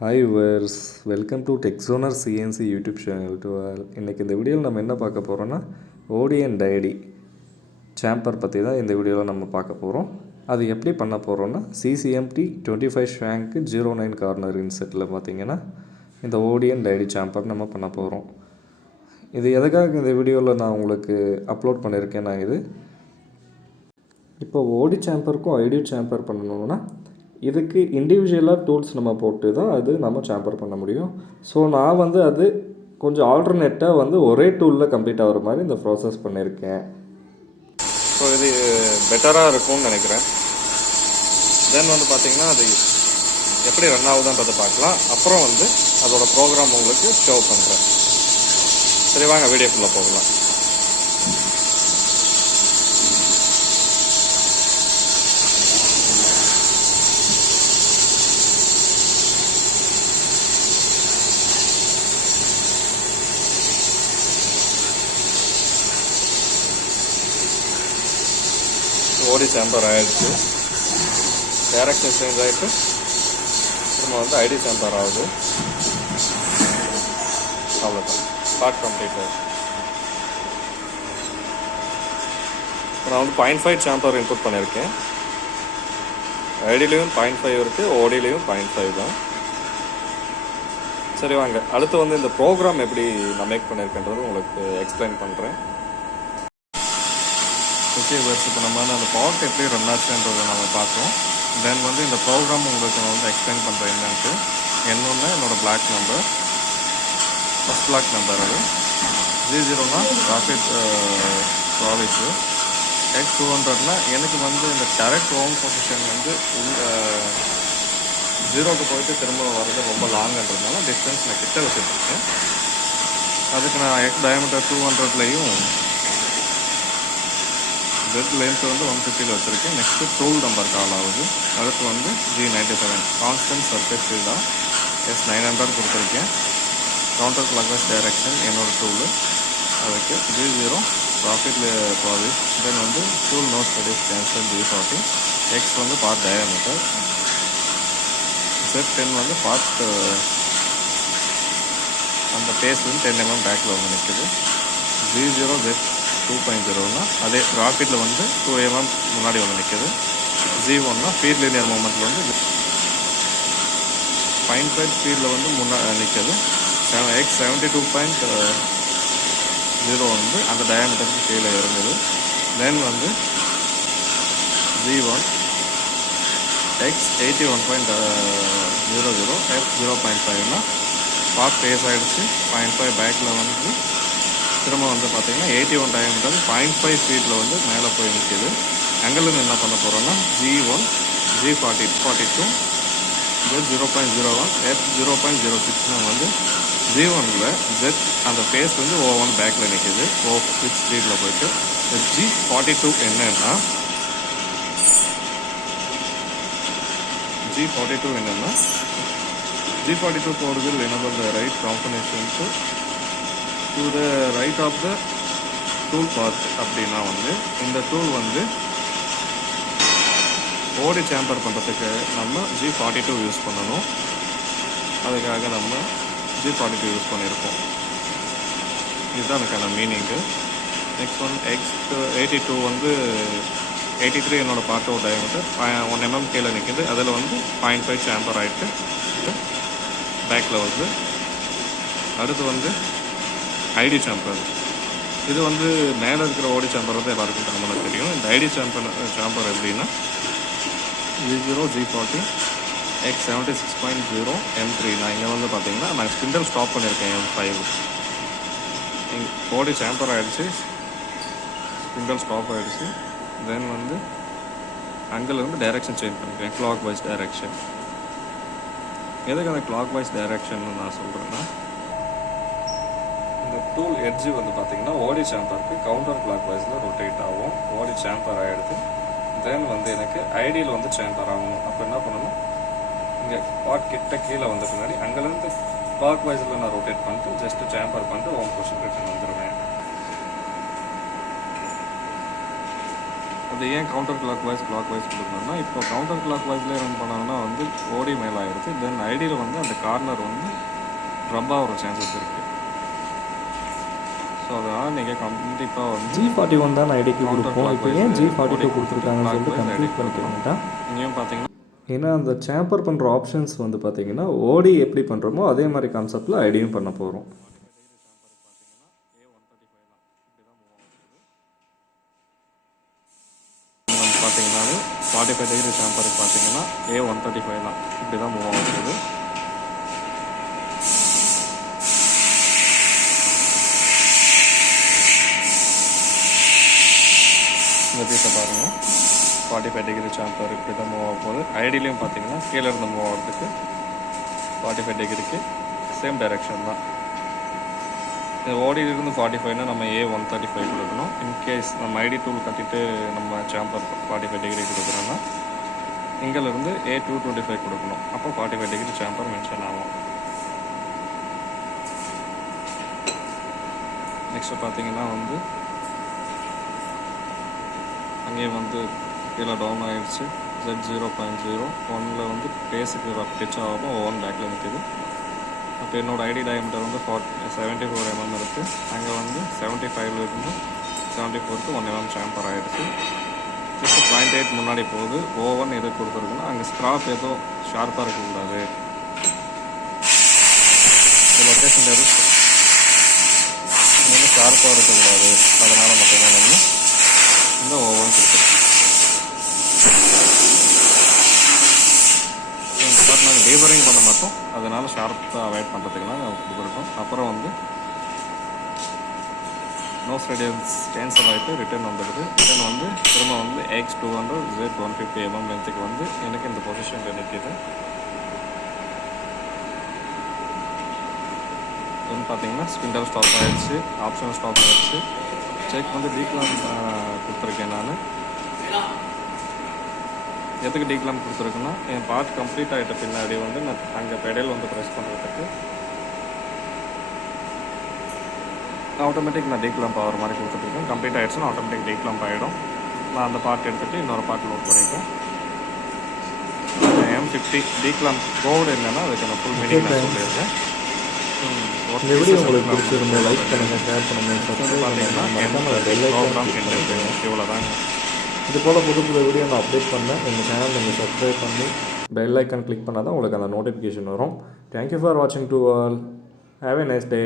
Hi viewers, welcome to TechZonerscnc YouTube channel to all. இன்றைக்கி இந்த வீடியோவில் நம்ம என்ன பார்க்க போகிறோன்னா ஓடி அண்ட் டைடி சாம்பர் பற்றி தான் இந்த வீடியோவில் நம்ம பார்க்க போகிறோம். அது எப்படி பண்ண போகிறோன்னா CCMT 25 ஷேங்க் 09 கார்னர் இன்செட்டில் பார்த்திங்கன்னா இந்த ஓடி அண்ட் டைடி சாம்பர் நம்ம பண்ண போகிறோம். இது எதுக்காக இந்த வீடியோவில் நான் உங்களுக்கு அப்லோட் பண்ணியிருக்கேன்னா, இது இப்போ ஓடி சாம்பருக்கும் ஐடி சாம்பர் பண்ணணுன்னா இதுக்கு இண்டிவிஜுவலாக டூல்ஸ் நம்ம போட்டு தான் அது நம்ம சாம்பர் பண்ண முடியும். ஸோ நான் அது கொஞ்சம் ஆல்டர்னேட்டாக ஒரே டூலில் கம்ப்ளீட் ஆகிற மாதிரி இந்த ப்ராசஸ் பண்ணியிருக்கேன். ஸோ இது பெட்டராக இருக்கும்னு நினைக்கிறேன். தென் பார்த்திங்கன்னா அது எப்படி ரன் ஆகுதுன்றதை பார்க்கலாம். அப்புறம் அதோட ப்ரோக்ராம் உங்களுக்கு ஷோ பண்ணுறேன். சரி, வாங்க வீடியோக்குள்ளே போகலாம். ஓடி சாம்பர் ஆகிடுச்சு, டேரக்ஷன் சேஞ்ச் ஆகிட்டு திரும்ப ஐடி சாம்பர் ஆகுது. அவ்வளோதான், பார்ட் கம்ப்ளீட் ஆகுது. இப்போ நான் 0.5 சாம்பர் இன்புட் பண்ணியிருக்கேன். ஐடிலையும் 0.5 இருக்குது, ஓடிலையும் 0.5 தான். சரி, வாங்க அடுத்து இந்த ப்ரோக்ராம் எப்படி நான் மேக் பண்ணியிருக்கேன்றது உங்களுக்கு எக்ஸ்பிளைன் பண்ணுறேன். ஓகே பஸ், இப்போ நம்ம அந்த பார்ட் எப்படி ரன் ஆச்சுன்றதை நம்ம பார்த்தோம். தென் இந்த ப்ரோக்ராம் உங்களுக்கு நான் எக்ஸ்பிளைன் பண்ணுறேன் என்னன்ட்டு. என்னொன்று என்னோடய black number, first black number. அது G0னா ப்ராஃபிட் ப்ராவிஸு. X200னா எனக்கு இந்த கரெக்ட் ஹோம் பொசிஷன் ஜீரோக்கு போயிட்டு திரும்ப வர்றது ரொம்ப லாங்குன்றதுனால டிஸ்டன்ஸ் நான் கிட்ட வச்சுருக்கேன். அதுக்கு நான் X டயமீட்டர் 200லையும் Z லென்த் 150 வச்சுருக்கேன். நெக்ஸ்ட்டு டூல் நம்பர் கால் ஆகுது. அடுத்து G97 கான்ஸ்டன்ட் சர்ஃபேஸ் ஃபீல்டா S900 கொடுத்துருக்கேன். கவுண்டர் கிளாக்வைஸ் டைரக்ஷன் என்னோட டூலு. அதுக்கு G0 ப்ராஃபிட் ப்ராவிஸ். தென் டூல் நோ ஸ்டடிஸ் cancel G40. X part diameter. Z10 part அந்த பேஸ் 10 mm பேக்கில் நிற்குது. G0 Z2.0னா அதே ராக்கெட்டில் 2 mm முன்னாடி நிற்குது. G1னா ஃபீல்ட் லீனியர் மூமெண்ட்டில் 0.5 ஸ்பீடில் முன்னாடி நிற்குது. X72.0 அந்த டயாமீட்டருக்கு கீழே இறங்குது. தென் G1 X81.00 F0.5னா பார்ட் பேஸ் ஆகிடுச்சு. 0.5 பேக்கில் திரும்ப பார்த்திங்கன்னா 81 டயாமீட்டர் 0.5 ஸ்பீடில் மேலே போய் நிற்கிது. அங்கேருந்து என்ன பண்ண போகிறோன்னா G1 G42 Z0.01 F0.06னா G1ல் Z அந்த ஃபேஸ் O1 பேக்கில் நிற்கிது. O6 ஸ்பீடில் போயிட்டு G42 என்னன்னா G42 code will enable the right combination to the right of the tool path. அப்படின்னா இந்த டூல் ஓடி சாம்பர் பண்ணுறதுக்கு நம்ம G42 யூஸ் பண்ணணும். அதுக்காக நம்ம G42 யூஸ் பண்ணியிருக்கோம். இதுதான் எனக்கான மீனிங்கு. நெக்ஸ்ட் X82 83 என்னோட பார்ட்டோட டயாமீட்டர் 1 mm கீழே நிற்கிது. அதில் 0.5 சாம்பர் ஆகிட்டு பேக்கில் அடுத்து ஐடி சாம்பர். இது மேலே இருக்கிற ஓடி சாம்பர் எல்லாருக்கும் நம்மளுக்கு தெரியும். இந்த ஐடி சாம்பர் எப்படின்னா G0 G40 X76.0 M3. நான் இங்கே பார்த்தீங்கன்னா நான் ஸ்பிண்டல் ஸ்டாப் பண்ணியிருக்கேன் M5. ஓடி சாம்பர் ஆகிடுச்சு, ஸ்பிண்டல் ஸ்டாப் ஆகிடுச்சு. தென் அங்கேருந்து டைரக்ஷன் சேஞ்ச் பண்ணிக்கிறேன், கிளாக் வைஸ் டைரக்ஷன். எதுக்கு அந்த கிளாக் வைஸ் டைரக்ஷன் நான் சொல்கிறேன்னா, இந்த டூல் எட்ஜு பார்த்திங்கன்னா ஓடி சாம்பருக்கு கவுண்டர் கிளாக் வைஸில் ரொட்டேட் ஆகும். ஓடி சாம்பர் ஆகிடுது. தென் எனக்கு ஐடியில் சாம்பர் ஆகணும். அப்போ என்ன பண்ணணும், இங்கே பார்ட் கிட்ட கீழே பின்னாடி அங்கேருந்து கிளாக் வைஸில் நான் ரொட்டேட் பண்ணிட்டு ஜஸ்ட்டு சாம்பர் பண்ணிட்டு ஹோம் பொசிஷன் ரிட்டர்ன் வந்துடுவேன். அது ஏன் கவுண்டர் கிளாக் வைஸ் கொடுக்கணும்னா, இப்போ கவுண்டர் கிளாக் வைஸ்லேயே ரன் பண்ணோம்னா வந்து ஓடி மேலே ஆகிடுது. தென் ஐடியில் வந்து அந்த கார்னர் வந்து ரப் ஆகிற சான்சஸ் இருக்குது. ஸோ அதனால் நீங்கள் கண்டிப்பாக வந்து G41 தான் ஐடிக்கு கொடுப்போம். இப்போ ஏன் G42 கொடுத்துருக்காங்கன்னு சொல்லிட்டு கன்ஃபியூஸ் பண்ணிக்க வேண்டாம். இங்கேயும் பார்த்தீங்கன்னா ஏன்னா அந்த சேம்பர் பண்ணுற ஆப்ஷன்ஸ் வந்து பார்த்திங்கன்னா ஓடி எப்படி பண்ணுறோமோ அதே மாதிரி கான்செப்டில் ஐடியும் பண்ண போகிறோம். பார்த்தீங்கன்னாலே 45 டிகிரி சேம்பருக்கு பார்த்தீங்கன்னா A135 தான் இப்படி தான் மூவ் ஆகுது. இந்த பீஸை பாருங்கள், 45 டிகிரி சேம்பர் இப்படி தான் மூவ் ஆக போகுது. ஐடியிலையும் பார்த்தீங்கன்னா கீழே இருந்து மூவ் ஆகிறதுக்கு 45 டிகிரிக்கு சேம் டைரெக்ஷன் தான். இது ஓடியிலிருந்து 45னா நம்ம A135 கொடுக்கணும். இன்கேஸ் நம்ம ஐடி டூல் கட்டிட்டு நம்ம சேம்பர் 45 டிகிரி கொடுக்குறோன்னா இங்கேருந்து A225 கொடுக்கணும். அப்போ 45 டிகிரி சேம்பர் மென்ஷன் ஆகும். நெக்ஸ்ட்டு பார்த்தீங்கன்னா வந்து அங்கேயும் வந்து கீழே டவுன் ஆகிடுச்சு. Z0.01 வந்து பேஸுக்கு பிச் ஆகாமல் ஓன் பேக்கில் நிற்குது. அப்போ என்னோடய ஐடி டயமீட்டர் வந்து 74 mm இருக்குது. அங்கே வந்து 75 74க்கு 1 mm சேம்பர் ஆகிடுச்சு. இப்போ 0.8 முன்னாடி போகுது. O1 எது கொடுத்துருக்குன்னா அங்கே ஸ்க்ராப் ஏதோ ஷார்ப்பாக இருக்கக்கூடாது. லொக்கேஷன் எதுவும் இங்கே ஷார்ப்பாக இருக்கக்கூடாது. அதனால் மட்டும்தான் நம்ம இந்த O1 கொடுத்துருக்கோம். நாங்கள் டீபரிங் பண்ண மாட்டோம், அதனால் ஷார்ப்பாக அவாய்ட் பண்ணுறதுக்குலாம் நாங்கள் கொடுத்துருக்கோம். அப்புறம் வந்து நோஸ் ரேடியன்ஸ் கேன்சல் ஆகிட்டு ரிட்டர்ன் வந்துடுது. ரிட்டர்ன் வந்து திரும்ப வந்து X200 Z150 mm லென்த்துக்கு வந்து எனக்கு இந்த பொசிஷனில் நிற்கிது. வந்து பார்த்தீங்கன்னா ஸ்பிண்டர் ஸ்டாப் ஆகிடுச்சு, ஆப்ஷன் ஸ்டாப் ஆகிடுச்சு. செக் வந்து டீக்லாம் கொடுத்துருக்கேன் நான். எதுக்கு டீக்லாம் கொடுத்துருக்குன்னா, என் பார்ட் கம்ப்ளீட் ஆகிட்ட பின்னாடி வந்து நான் அங்கே பெடல் வந்து ப்ரெஸ் பண்ணுறதுக்கு ஆட்டோமேட்டிக் நான் டீக்லாம்ப் ஆகிற மாதிரி கொடுத்துட்ருக்கேன். கம்ப்ளீட் ஆகிடுச்சுன்னா ஆட்டோமேட்டிக் டீக்லாம்ப் ஆகிடும். நான் அந்த பார்ட் எடுத்துகிட்டு இன்னொரு பார்ட் லோட் பண்ணிப்பேன். M50 டீக்லாம்ப் கோடு என்னென்னா அதுக்கு நான் ஃபுல் மீனிங் நான் சொல்லியிருக்கேன். இந்த வீடியோ உங்களுக்கு பிடிச்சிருந்தா லைக் பண்ணுங்கள், ஷேர் பண்ணுங்கள், சப்ஸ்கிரைப் பார்த்தீங்கன்னா இவ்வளோ தாங்க. இது போல் புது வீடியோ நான் அப்டேட் பண்ணேன். எங்கள் சேனல் நீங்கள் சப்ஸ்கிரைப் பண்ணி பெல் ஐக்கான் கிளிக் பண்ணால் தான் உங்களுக்கு அந்த நோட்டிஃபிகேஷன் வரும். தேங்க்யூ ஃபார் வாட்சிங் to all. Have a nice day.